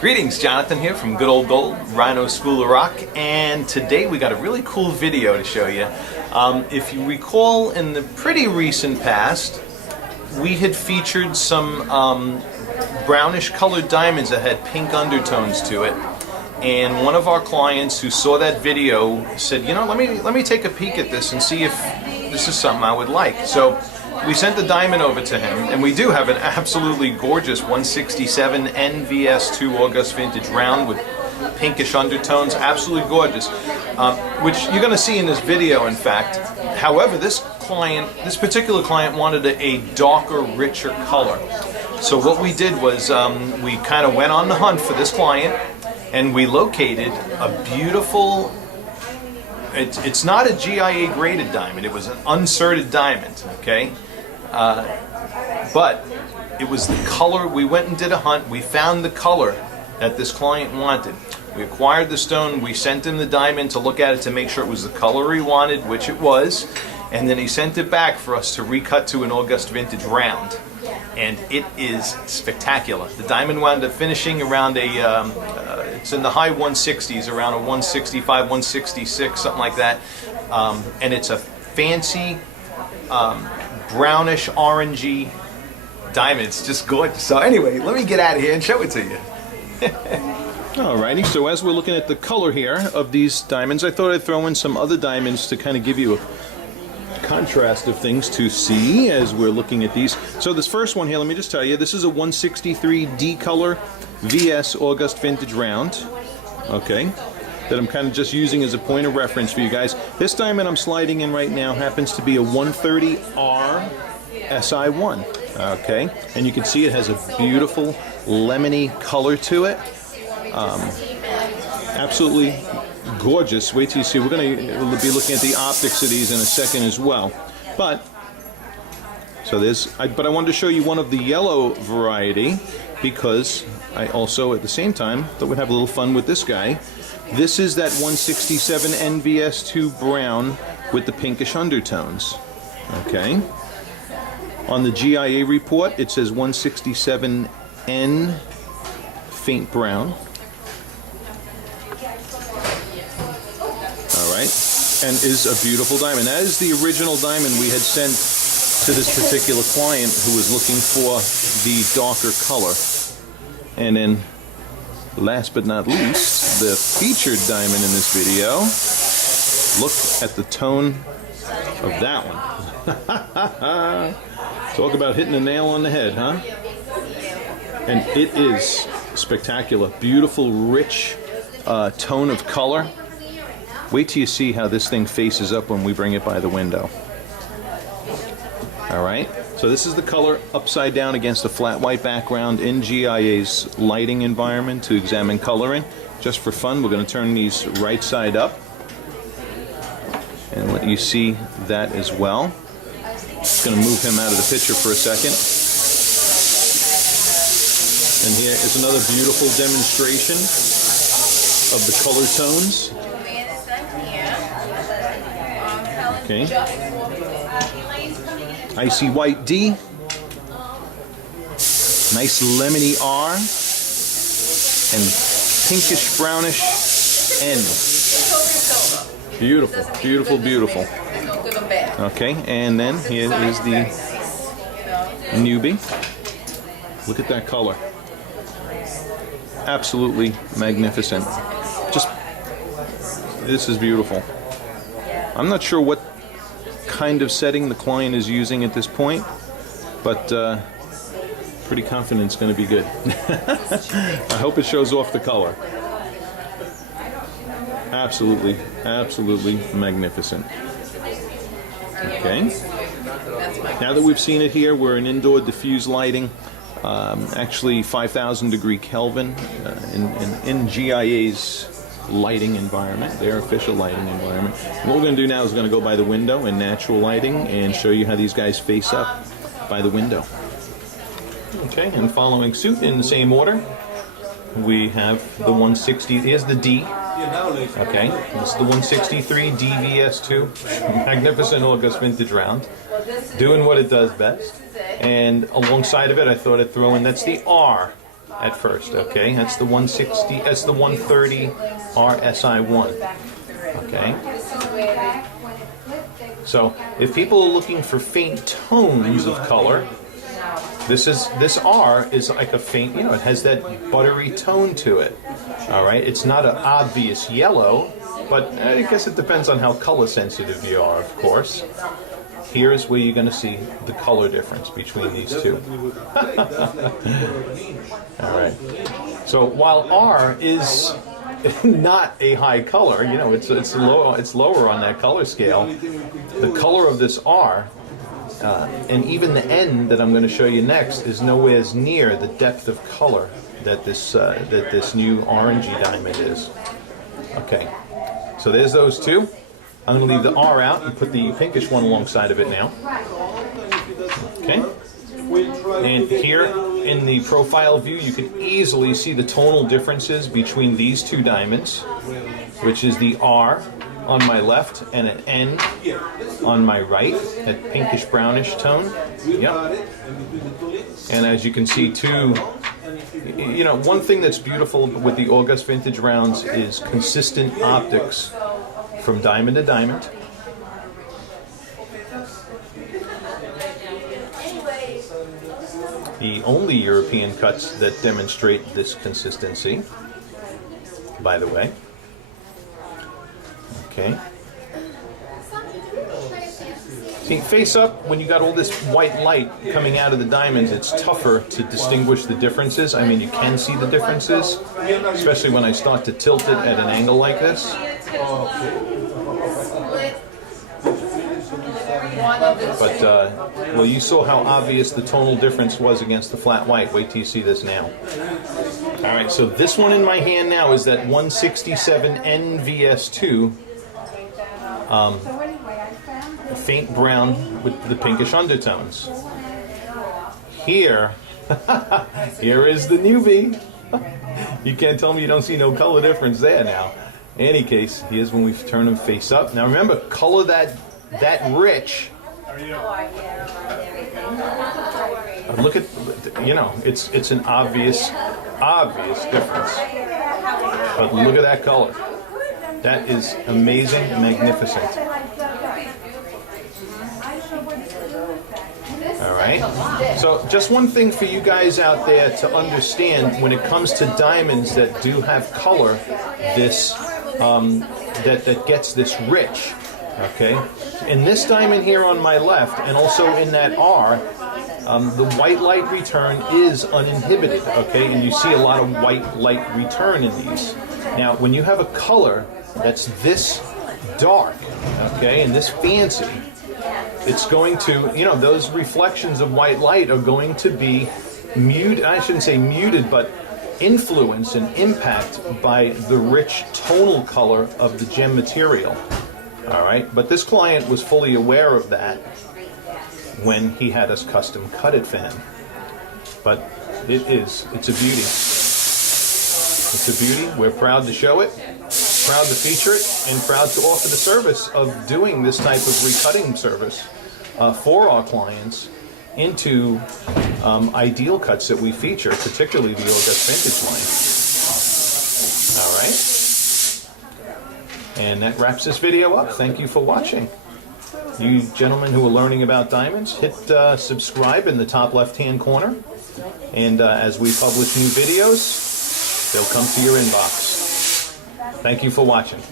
Greetings, Jonathan here from Good Old Gold, Rhino School of Rock, and today we got a really cool video to show you. If you recall, in the pretty recent past, we had featured some brownish colored diamonds that had pink undertones to it, and one of our clients who saw that video said, you know, let me take a peek at this and see if this is something I would like. So we sent the diamond over to him, and we do have an absolutely gorgeous 167 NVS2 August vintage round with pinkish undertones, absolutely gorgeous, which you're going to see in this video, in fact. However, this particular client wanted a darker, richer color. So what we did was we kind of went on the hunt for this client, and we located a beautiful, it's not a GIA graded diamond, it was an uncerted diamond, okay? But it was the color. We went and did a hunt. We found the color that this client wanted. We acquired the stone. We sent him the diamond to look at it to make sure it was the color he wanted, which it was. And then he sent it back for us to recut to an August vintage round. And it is spectacular. The diamond wound up finishing around it's in the high 160s, around a 165, 166, something like that. And it's a fancy, brownish orangey diamond. It's just gorgeous. So anyway, let me get out of here and show it to you. Alrighty, so as we're looking at the color here of these diamonds, I thought I'd throw in some other diamonds to kind of give you a contrast of things to see as we're looking at these. So this first one here, let me just tell you, this is a 163 D color VS August vintage round. Okay, that I'm kind of just using as a point of reference for you guys. This diamond I'm sliding in right now happens to be a 130R SI1. Okay, and you can see it has a beautiful lemony color to it. Absolutely gorgeous. Wait till you see. We're going to be looking at the optics of these in a second as well. But so but I wanted to show you one of the yellow variety because I also at the same time thought we'd have a little fun with this guy. This is that 167 NVS2 brown with the pinkish undertones. Okay. On the GIA report, it says 167N faint brown. All right, and is a beautiful diamond. That is the original diamond we had sent to this particular client who was looking for the darker color. And then, last but not least, the featured diamond in this video. Look at the tone of that one. Talk about hitting the nail on the head, huh? And it is spectacular. Beautiful, rich tone of color. Wait till you see how this thing faces up when we bring it by the window. All right. So this is the color upside down against a flat white background in GIA's lighting environment to examine coloring. Just for fun, we're going to turn these right side up and let you see that as well. Just going to move him out of the picture for a second. And here is another beautiful demonstration of the color tones. Okay. Icy white D. Nice lemony R. And pinkish brownish N. Beautiful, beautiful, beautiful. Okay, and then here is the newbie. Look at that color. Absolutely magnificent. Just, this is beautiful. I'm not sure what kind of setting the client is using at this point, but pretty confident it's going to be good. I hope it shows off the color. Absolutely, absolutely magnificent. Okay. Now that we've seen it here, we're in indoor diffuse lighting, actually 5,000 degree Kelvin in GIA's lighting environment, their official lighting environment. And what we're going to do now is going to go by the window in natural lighting and show you how these guys face up by the window. Okay, and following suit in the same order, we have the 160. Here's the D. Okay, this is the 163 DVS2, magnificent August vintage round, doing what it does best. And alongside of it, I thought I'd throw in, that's the R at first, okay? That's the 160, that's the 130 RSI1, okay? So if people are looking for faint tones of color, this R is like a faint, you know, it has that buttery tone to it, all right? It's not an obvious yellow, but I guess it depends on how color sensitive you are, of course. Here's where you're going to see the color difference between these two. All right. So while R is not a high color, you know, it's lower on that color scale. The color of this R, and even the N that I'm going to show you next, is nowhere near the depth of color that this new orangey diamond is. Okay. So there's those two. I'm going to leave the R out and put the pinkish one alongside of it now. Okay. And here in the profile view, you can easily see the tonal differences between these two diamonds, which is the R on my left and an N on my right, that pinkish brownish tone. Yep. And as you can see too, you know, one thing that's beautiful with the August vintage rounds is consistent optics from diamond to diamond. The only European cuts that demonstrate this consistency, by the way. Okay. See, face up, when you got all this white light coming out of the diamonds, it's tougher to distinguish the differences. I mean, you can see the differences, especially when I start to tilt it at an angle like this. But, well, you saw how obvious the tonal difference was against the flat white. Wait till you see this now. All right, so this one in my hand now is that 167 NVS2, faint brown with the pinkish undertones. Here, here is the newbie. You can't tell me you don't see no color difference there now. In any case, here's when we turn them face up. Now remember, color that rich. Look at, you know, it's an obvious difference. But look at that color. That is amazing, magnificent. All right. So just one thing for you guys out there to understand when it comes to diamonds that do have color, this that gets this rich. Okay, in this diamond here on my left, and also in that R, the white light return is uninhibited. Okay, and you see a lot of white light return in these. Now, when you have a color that's this dark, okay, and this fancy, it's going to, you know, those reflections of white light are going to be muted. I shouldn't say muted, but influenced and impacted by the rich tonal color of the gem material. All right, but this client was fully aware of that when he had us custom cut it for him. But it's a beauty. It's a beauty. We're proud to show it, proud to feature it, and proud to offer the service of doing this type of recutting service for our clients into ideal cuts that we feature, particularly the August vintage line. All right. And that wraps this video up. Thank you for watching. You gentlemen who are learning about diamonds, hit subscribe in the top left-hand corner. And as we publish new videos, they'll come to your inbox. Thank you for watching.